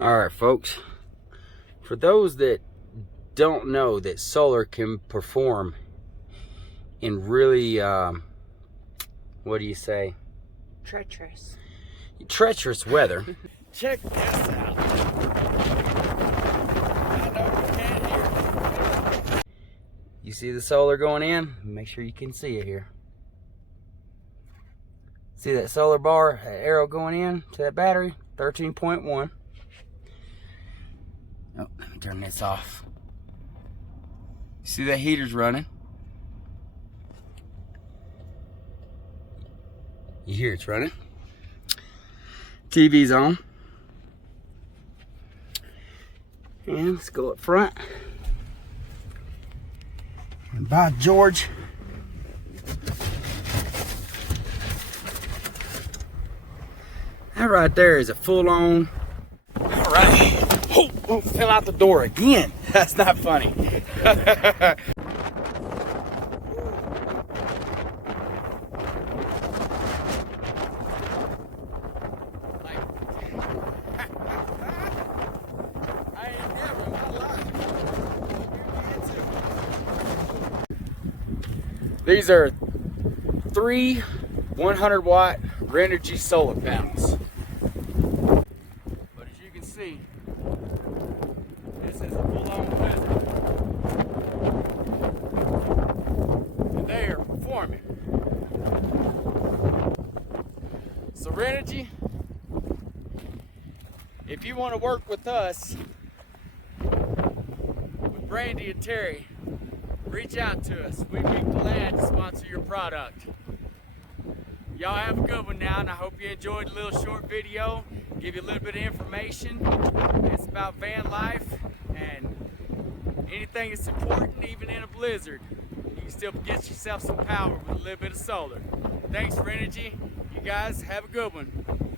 Alright folks, for those that don't know that solar can perform in really, what do you say? Treacherous weather. Check this out. I know you can't hear. You see the solar going in? Make sure you can see it here. See that solar bar, that arrow going in to that battery? 13.1. Oh, let me turn this off. See that heater's running? You hear it's running. TV's on. And let's go up front. And by George, that right there is a full-on. All right. Oh, fell out the door again. That's not funny. These are 3 100-watt Renogy solar panels. But as you can see, this is a full-on blizzard. And they are performing. So Renogy, if you want to work with us, with Brandy and Terry, reach out to us. We'd be glad to sponsor your product. Y'all have a good one now, and I hope you enjoyed a little short video. Give you a little bit of information. It's about van life and anything that's important, even in a blizzard. You can still get yourself some power with a little bit of solar. Thanks for energy. You guys have a good one.